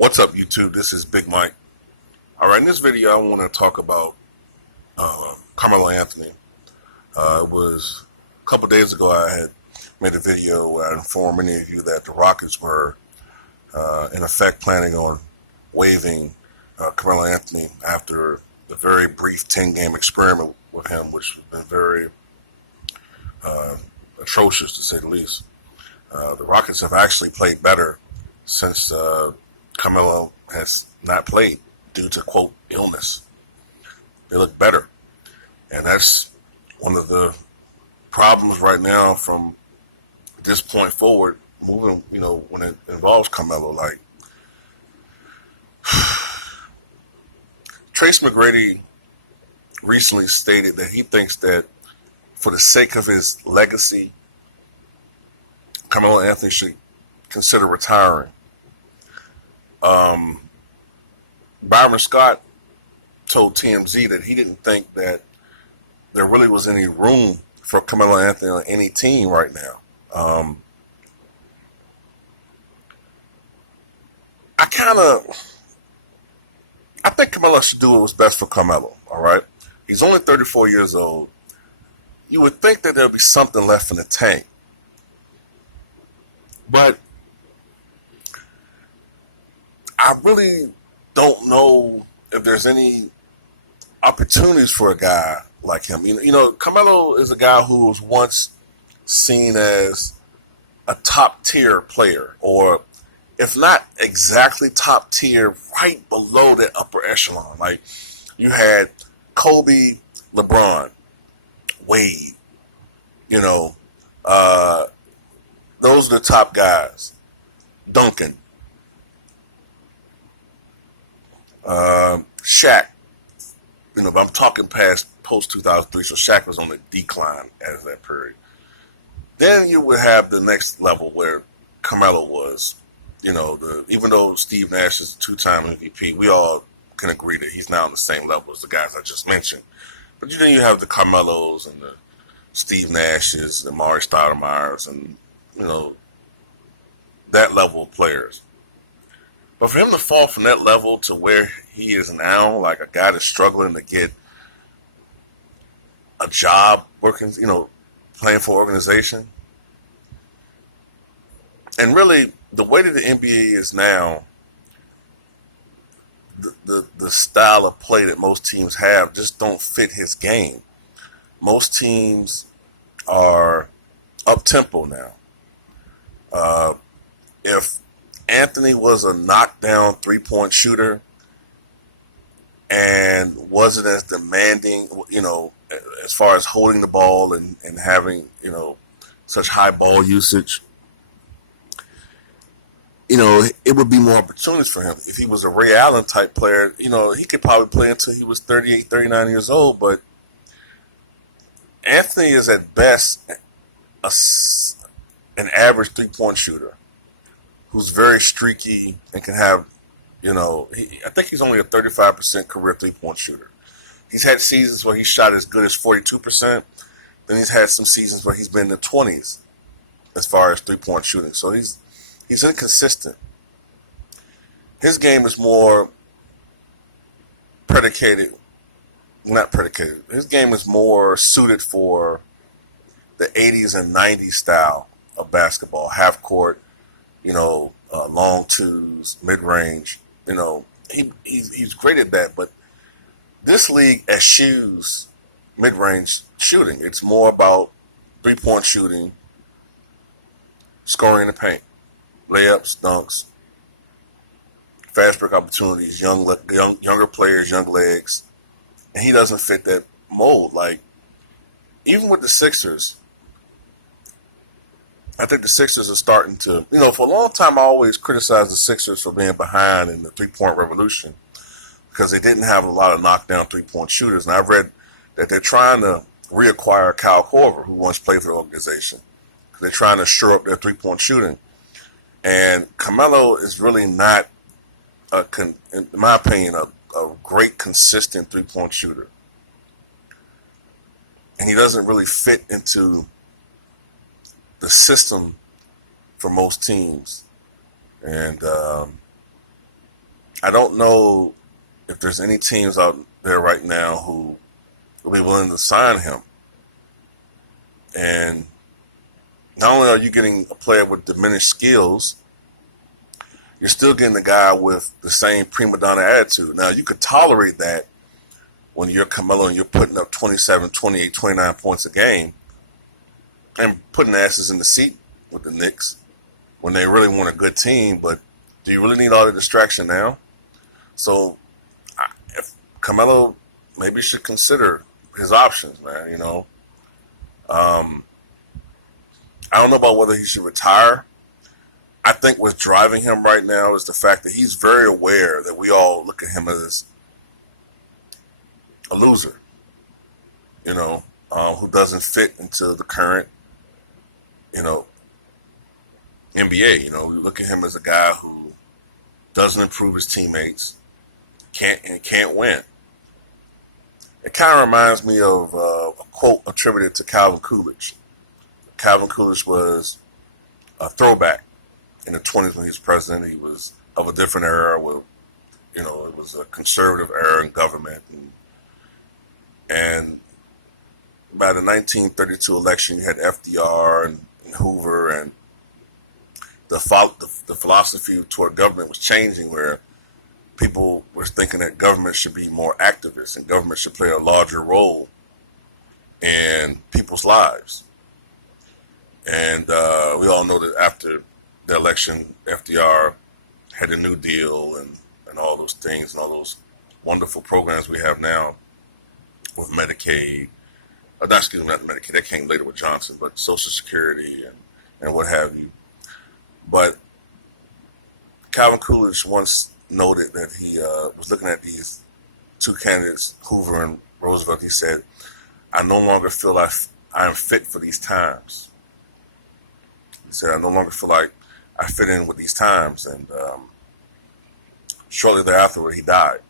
What's up, YouTube? This is Big Mike. All right, in this video, I want to talk about Carmelo Anthony. It was a couple days ago I had made a video where I informed many of you that the Rockets were, in effect, planning on waiving Carmelo Anthony after the very brief 10-game experiment with him, which has been very atrocious, to say the least. The Rockets have actually played better since Carmelo has not played due to, quote, illness. They look better. And that's one of the problems right now from this point forward, moving, when it involves Carmelo. Like, Trace McGrady recently stated that he thinks that for the sake of his legacy, Carmelo Anthony should consider retiring. Byron Scott told TMZ that he didn't think that there really was any room for Carmelo Anthony on any team right now. I think Carmelo should do what was best for Carmelo, all right? He's only 34 years old. You would think that there would be something left in the tank. But I really don't know if there's any opportunities for a guy like him. Carmelo is a guy who was once seen as a top-tier player, or if not exactly top-tier, right below that upper echelon. Like, you had Kobe, LeBron, Wade, those are the top guys. Duncan, Shaq. But I'm talking past post 2003, so Shaq was on the decline as that period. Then you would have the next level where Carmelo was. Even though Steve Nash is a two-time MVP, we all can agree that he's now on the same level as the guys I just mentioned. But then you have the Carmelos and the Steve Nashes, the Amari Stoudemires, and that level of players. But for him to fall from that level to where he is now, like a guy that's struggling to get a job working, playing for an organization. And really, the way that the NBA is now, the style of play that most teams have just don't fit his game. Most teams are up-tempo now. If Anthony was a knockdown three-point shooter and wasn't as demanding, as far as holding the ball and having, such high ball usage, it would be more opportunities for him. If he was a Ray Allen type player, he could probably play until he was 38, 39 years old. But Anthony is at best an average three-point shooter who's very streaky and can have, I think he's only a 35% career three-point shooter. He's had seasons where he shot as good as 42%. Then he's had some seasons where he's been in the 20s as far as three-point shooting. So he's inconsistent. His game is more his game is more suited for the 80s and 90s style of basketball, half court, long twos, mid-range. He's great at that, but this league eschews mid-range shooting. It's more about three-point shooting, scoring in the paint, layups, dunks, fast break opportunities, younger players, young legs, and he doesn't fit that mold. Like, even with the Sixers, I think the Sixers are starting to, for a long time I always criticized the Sixers for being behind in the three-point revolution because they didn't have a lot of knockdown three-point shooters. And I've read that they're trying to reacquire Kyle Korver, who once played for the organization. They're trying to shore up their three-point shooting. And Carmelo is really not, in my opinion, a great consistent three-point shooter. And he doesn't really fit into the system for most teams. And I don't know if there's any teams out there right now who will be willing to sign him. And not only are you getting a player with diminished skills, you're still getting a guy with the same prima donna attitude. Now, you could tolerate that when you're Carmelo and you're putting up 27, 28, 29 points a game and putting asses in the seat with the Knicks when they really want a good team. But do you really need all the distraction now? So, if Carmelo maybe should consider his options, man. I don't know about whether he should retire. I think what's driving him right now is the fact that he's very aware that we all look at him as a loser, who doesn't fit into the current, you know, NBA. We look at him as a guy who doesn't improve his teammates, can't win. It kind of reminds me of a quote attributed to Calvin Coolidge. Calvin Coolidge was a throwback in the 20s when he was president. He was of a different era where, it was a conservative era in government. And by the 1932 election, you had FDR and Hoover, and the philosophy toward government was changing, where people were thinking that government should be more activist and government should play a larger role in people's lives. And we all know that after the election, FDR had a New Deal and all those things and all those wonderful programs we have now with Medicaid. Not Medicaid, that came later with Johnson, but Social Security and what have you. But Calvin Coolidge once noted that he was looking at these two candidates, Hoover and Roosevelt. He said, "I no longer feel I am fit for these times." He said, "I no longer feel like I fit in with these times." And shortly thereafter, he died.